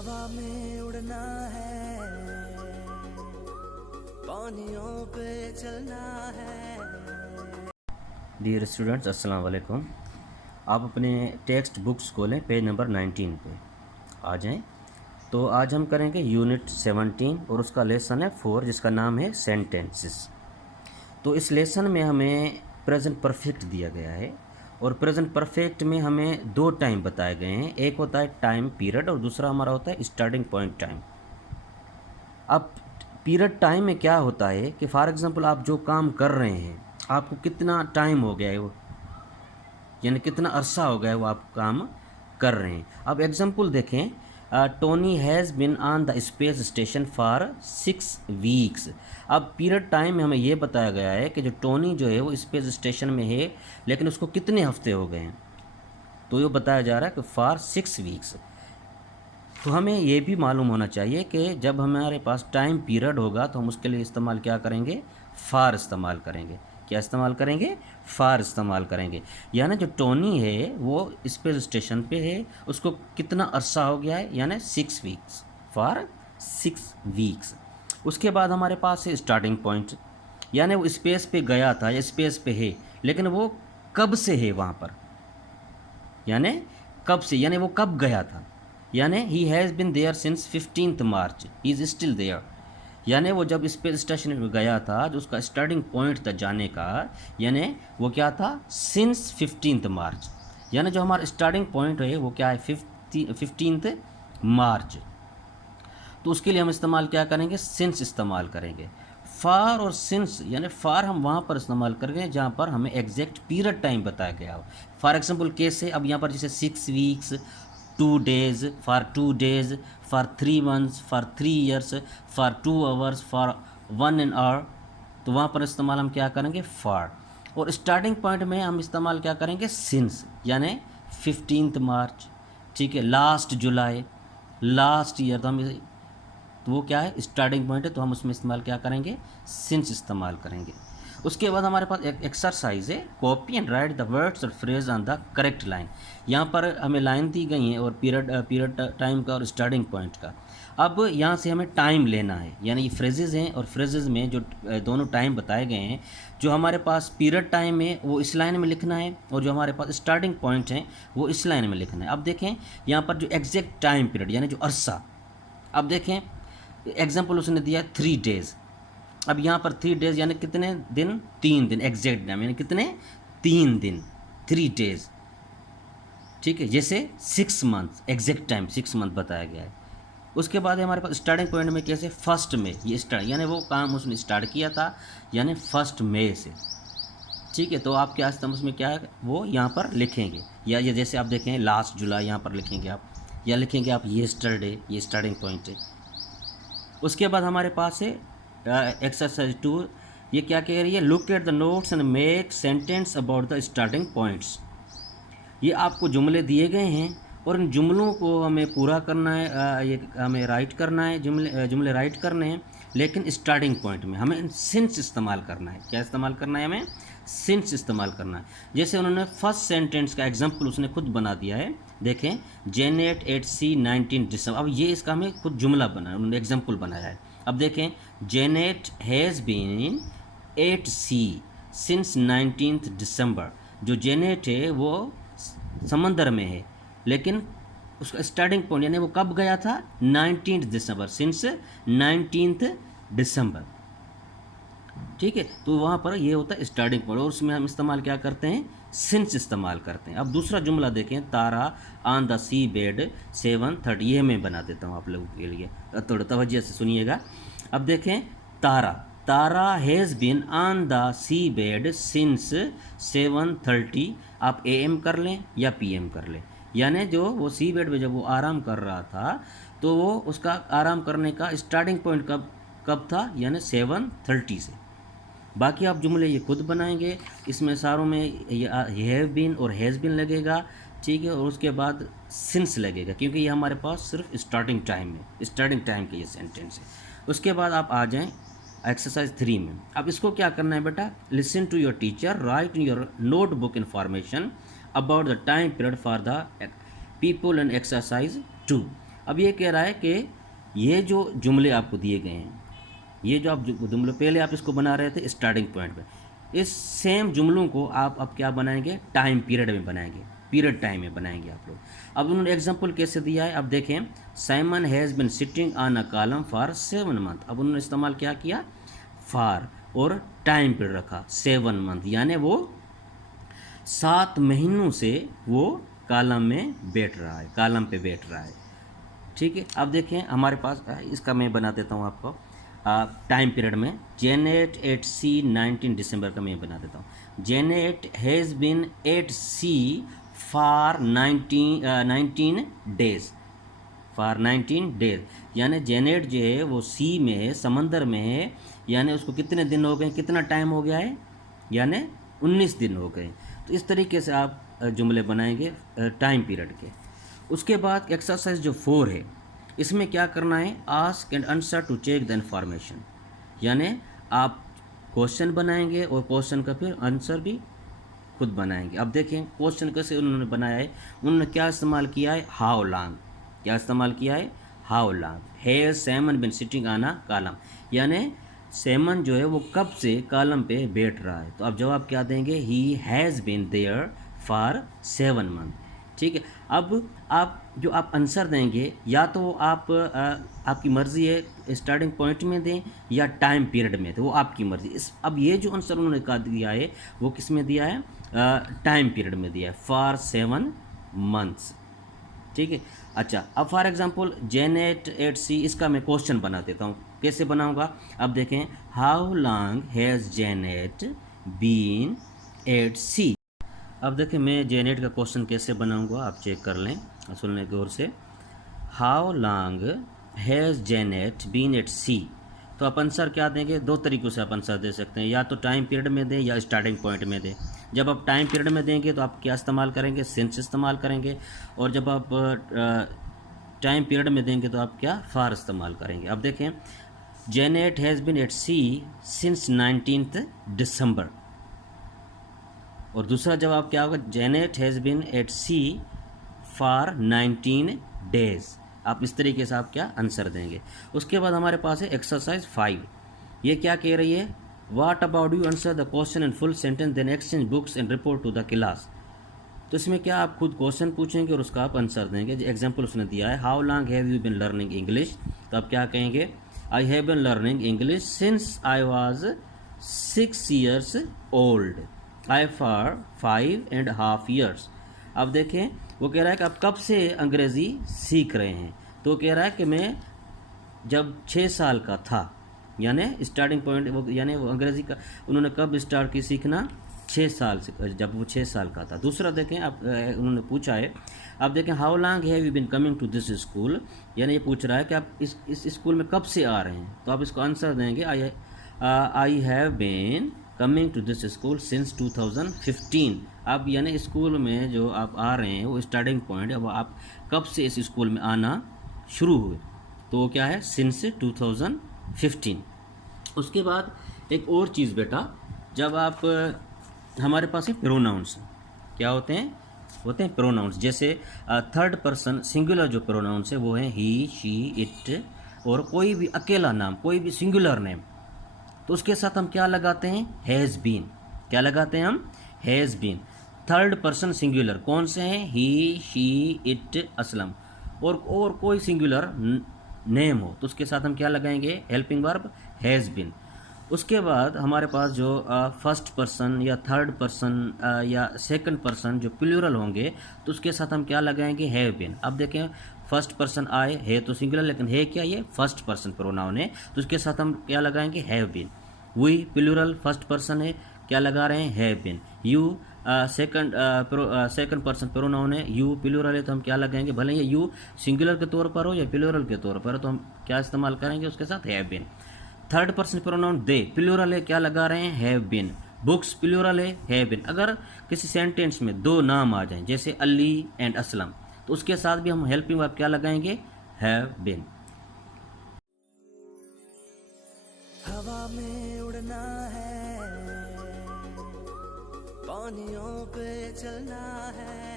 हवा में उड़ना है, पानियों पे चलना है। डियर स्टूडेंट्स, अस्सलाम वालेकुम। आप अपने टेक्स्ट बुक्स खोलें, पेज नंबर 19 पे आ जाएं। तो आज हम करेंगे यूनिट 17 और उसका लेसन है 4 जिसका नाम है सेंटेंसेस। तो इस लेसन में हमें प्रेजेंट परफेक्ट दिया गया है और प्रेजेंट परफेक्ट में हमें दो टाइम बताए गए हैं। एक होता है टाइम पीरियड और दूसरा हमारा होता है स्टार्टिंग पॉइंट टाइम। अब पीरियड टाइम में क्या होता है कि फॉर एग्ज़ाम्पल आप जो काम कर रहे हैं, आपको कितना टाइम हो गया है वो, यानी कितना अरसा हो गया है वो आप काम कर रहे हैं। अब एग्जाम्पल देखें, Tony has been on the space station for 6 weeks. अब पीरियड टाइम में हमें ये बताया गया है कि जो टोनी जो है वो स्पेस स्टेशन में है, लेकिन उसको कितने हफ्ते हो गए हैं, तो ये बताया जा रहा है कि फॉर 6 वीक्स। तो हमें ये भी मालूम होना चाहिए कि जब हमारे पास टाइम पीरियड होगा तो हम उसके लिए इस्तेमाल क्या करेंगे, फार इस्तेमाल करेंगे। क्या इस्तेमाल करेंगे? फार इस्तेमाल करेंगे। यानी जो टोनी है वो स्पेस स्टेशन पे है, उसको कितना अरसा हो गया है, यानी 6 वीक्स, फॉर 6 वीक्स। उसके बाद हमारे पास है स्टार्टिंग पॉइंट, यानी वो स्पेस पे गया था या स्पेस पे है, लेकिन वो कब से है वहाँ पर, यानी कब से, यानी वो कब गया था। यानी he has been there since 15 March, he is still there. यानी वो जब स्पेस स्टेशन में गया था, जो उसका स्टार्टिंग पॉइंट था जाने का, यानी वो क्या था, सिंस 15 मार्च। यानी जो हमारा स्टार्टिंग पॉइंट है वो क्या है, 15 मार्च। तो उसके लिए हम इस्तेमाल क्या करेंगे, सिंस इस्तेमाल करेंगे। फार और सिंस, यानी फार हम वहाँ पर इस्तेमाल करेंगे जहाँ पर हमें एग्जैक्ट पीरियड टाइम बताया गया हो। फॉर एग्जांपल कैसे, अब यहाँ पर जैसे 6 weeks, 2 days, for 2 days, for 3 months, for 3 years, for 2 hours, for 1 hour, तो वहाँ पर इस्तेमाल हम क्या करेंगे, फार। और स्टार्टिंग पॉइंट में हम इस्तेमाल क्या करेंगे, सिंस, यानी 15 मार्च, ठीक है, लास्ट जुलाई, लास्ट ईयर। तो वो क्या है, स्टार्टिंग पॉइंट है, तो हम उसमें इस्तेमाल क्या करेंगे, सिंस इस्तेमाल करेंगे। उसके बाद हमारे पास एक एक्सरसाइज है, copy and write the words और phrase on the correct line. यहाँ पर हमें लाइन दी गई है और पीरियड टाइम का और स्टार्टिंग पॉइंट का। अब यहाँ से हमें टाइम लेना है, यानी ये फ्रेजेज़ हैं और फ्रेजेज़ में जो दोनों टाइम बताए गए हैं, जो हमारे पास पीरियड टाइम है वो इस लाइन में लिखना है और जो हमारे पास स्टार्टिंग पॉइंट है वो इस लाइन में लिखना है। अब देखें यहाँ पर जो एग्जैक्ट टाइम पीरियड, यानी जो अरसा, अब देखें एग्जाम्पल उसने दिया 3 डेज़। अब यहाँ पर 3 डेज़ यानी कितने दिन, 3 दिन, एग्जैक्ट टाइम यानी कितने, 3 दिन, 3 डेज़, ठीक है। जैसे 6 मंथ, एग्जैक्ट टाइम 6 मंथ बताया गया है। उसके बाद है हमारे पास स्टार्टिंग पॉइंट में कैसे, फर्स्ट में, ये स्टार्ट, यानी वो काम उसने स्टार्ट किया था, यानी 1 मई से, ठीक है। तो आप क्या उसमें क्या है वो यहाँ पर लिखेंगे, या ये जैसे आप देखें लास्ट जुलाई यहाँ पर लिखेंगे आप, या लिखेंगे आप येस्टरडे, ये स्टार्टिंग पॉइंट है। उसके बाद हमारे पास है एक्सरसाइज 2, ये क्या कह रही है, look at the notes and make sentence about the starting points. ये आपको जुमले दिए गए हैं और इन जुमलों को हमें पूरा करना है, ये हमें राइट करना है, जुमले राइट करने हैं, लेकिन स्टार्टिंग पॉइंट में हमें सिंस इस्तेमाल करना है। क्या इस्तेमाल करना है, हमें सिंस इस्तेमाल करना है। जैसे उन्होंने फर्स्ट सेंटेंस का एग्जाम्पल उसने खुद बना दिया है, देखें, जेनेट एट सी 19 दिसंबर। अब ये इसका हमें खुद जुमला बना, उन्होंने एग्जाम्पल बनाया है। अब देखें, Janet has been at sea since 19 December. जो जेनेट है वो समंदर में है, लेकिन उसका स्टार्टिंग पॉइंट यानी वो कब गया था, 19 दिसंबर, सिंस 19 दिसंबर, ठीक है। तो वहाँ पर ये होता है स्टार्टिंग पॉइंट और उसमें हम इस्तेमाल क्या करते हैं, सिंस इस्तेमाल करते हैं। अब दूसरा जुमला देखें, तारा ऑन द सी बेड 7:30, ये मैं बना देता हूँ आप लोगों के लिए, थोड़ा तवज्जो से सुनिएगा। अब देखें, Tara, Tara has been on the sea bed since 7:30। आप AM कर लें या PM कर लें, यानी जो वो सी बेड में जब वो आराम कर रहा था, तो वो उसका आराम करने का स्टार्टिंग पॉइंट कब था, यानी 7:30 से। बाकी आप जुमले ये खुद बनाएंगे, इसमें सारों में ये हैव बीन और हैज़ बीन लगेगा, ठीक है, और उसके बाद सिंस लगेगा, क्योंकि ये हमारे पास सिर्फ स्टार्टिंग टाइम में, स्टार्टिंग टाइम के ये सेंटेंस है। उसके बाद आप आ जाएं एक्सरसाइज 3 में। अब इसको क्या करना है बेटा, listen to your teacher, write in your notebook information about the time period for the people and exercise 2। अब ये कह रहा है कि ये जो जुमले आपको दिए गए हैं, ये जो आप जुमले पहले आप इसको बना रहे थे स्टार्टिंग पॉइंट पे, इस सेम जुमलों को आप अब क्या बनाएंगे, टाइम पीरियड में बनाएंगे, पीरियड टाइम में बनाएंगे आप लोग। अब उन्होंने एग्जांपल कैसे दिया है, अब देखें, Simon has been sitting on a column for 7 month. अब उन्होंने इस्तेमाल क्या किया, फॉर, और टाइम पीरियड रखा 7 मंथ, यानी वो 7 महीनों से वो कॉलम में बैठ रहा है, कॉलम पे बैठ रहा है। ठीक है, अब देखें हमारे पास इसका मैं बना देता हूँ आपको टाइम पीरियड में। जेनेट एट सी 19 दिसंबर का मैं बना देता हूँ। Janet has been at sea for 19 days, for 19 days, यानी जेनेट जो है वो सी में है, समंदर में है, यानी उसको कितने दिन हो गए, कितना टाइम हो गया है, यानी 19 दिन हो गए। तो इस तरीके से आप जुमले बनाएंगे टाइम पीरियड के। उसके बाद एक्सरसाइज जो 4 है, इसमें क्या करना है, ask and answer to check the information, यानी आप क्वेश्चन बनाएंगे और क्वेश्चन का फिर आंसर भी खुद बनाएंगे। अब देखें क्वेश्चन कैसे उन्होंने बनाया है, उन्होंने क्या इस्तेमाल किया है, हाउ लॉन्ग, क्या इस्तेमाल किया है, how long has Salmon been sitting on a column, यानी सैमन जो है वो कब से कॉलम पे बैठ रहा है। तो अब जवाब क्या देंगे, he has been there for 7 month. ठीक है, अब आप जो आप आंसर देंगे, या तो आप आपकी मर्ज़ी है स्टार्टिंग पॉइंट में दें या टाइम पीरियड में, तो वो आपकी मर्ज़ी। इस अब ये जो आंसर उन्होंने कहा दिया है वो किस में दिया है, टाइम पीरियड में दिया है, फॉर 7 मंथ्स। ठीक है, अच्छा, अब फॉर एग्जांपल जेनेट एट सी, इसका मैं क्वेश्चन बना देता हूँ। कैसे बनाऊँगा, अब देखें, how long has Janet been at sea. अब देखें मैं जेनेट का क्वेश्चन कैसे बनाऊंगा, आप चेक कर लें, सुनने की ओर से। How long has Janet been at sea, तो आप आंसर क्या देंगे, 2 तरीक़ों से आप आंसर दे सकते हैं, या तो टाइम पीरियड में दें या स्टार्टिंग पॉइंट में दें। जब आप टाइम पीरियड में देंगे तो आप क्या इस्तेमाल करेंगे, सिंस इस्तेमाल करेंगे, और जब आप टाइम पीरियड में देंगे तो आप क्या, फॉर इस्तेमाल करेंगे। अब देखें, Janet has been at sea since 19 December, और दूसरा जवाब क्या होगा, Janet has been at sea for 19 days. आप इस तरीके से आप क्या आंसर देंगे। उसके बाद हमारे पास है एक्सरसाइज 5, ये क्या कह रही है, what about you answer the question in full sentence then exchange books and report to the class. तो इसमें क्या आप खुद क्वेश्चन पूछेंगे और उसका आप आंसर देंगे। जो एग्जाम्पल उसने दिया है, how long have you been learning English, तो आप क्या कहेंगे, I have been learning English since I was 6 years old, I for 5.5 years। अब देखें वो कह रहा है कि आप कब से अंग्रेज़ी सीख रहे हैं, तो कह रहा है कि मैं जब 6 साल का था, यानी स्टार्टिंग पॉइंट वो, यानी वो अंग्रेज़ी का उन्होंने कब स्टार्ट की सीखना, 6 साल से, जब वो 6 साल का था। दूसरा देखें आप, उन्होंने पूछा है, आप देखें, how long have you been coming to this school, यानी ये पूछ रहा है कि आप इस स्कूल में कब से आ रहे हैं, तो आप इसको आंसर देंगे, I have been coming to this school since 2015। अब यानी स्कूल में जो आप आ रहे हैं वो स्टार्टिंग पॉइंट, अब आप कब से इस स्कूल में आना शुरू हुए, तो वो क्या है, सिंस 2015। उसके बाद एक और चीज़ बेटा, जब आप हमारे पास है प्रोनाउंस, क्या होते हैं प्रोनाउंस। जैसे थर्ड पर्सन सिंगुलर जो प्रोनाउंस है वो है ही, शी, इट, और कोई भी अकेला नाम, कोई भी सिंगुलर नेम, तो उसके साथ हम क्या लगाते हैं, हैज़ बीन। क्या लगाते हैं हम, has been. Third person singular कौन से हैं, ही, शी, इट, असलम, और कोई सिंगुलर नेम हो तो उसके साथ हम क्या लगाएंगे, हेल्पिंग वर्ब हैज़ बीन। उसके बाद हमारे पास जो फर्स्ट पर्सन या थर्ड पर्सन या सेकंड पर्सन जो प्लूरल होंगे तो उसके साथ हम क्या लगाएंगे, हैव बीन। अब देखें फर्स्ट पर्सन आए, है तो सिंगुलर, लेकिन है क्या, ये फर्स्ट पर्सन प्रोनाउन है, तो उसके साथ हम क्या लगाएंगे, have been. We plural first person है, क्या लगा रहे हैं, have been. You second person pronoun है, यू प्लूरल है, तो हम क्या लगाएंगे, भले ये यू सिंगुलर के तौर पर हो या प्लूरल के तौर पर, तो हम क्या इस्तेमाल करेंगे उसके साथ, have been. Third person pronoun they plural है, क्या लगा रहे हैं, हैव बीन। बुक्स प्लूरल है, हैव बीन। अगर किसी सेंटेंस में 2 नाम आ जाएं, जैसे अली एंड असलम, तो उसके साथ भी हम हेल्पिंग वर्ब क्या लगाएंगे, हैव बीन। हवा में उड़ना है, पानियों पे चलना है।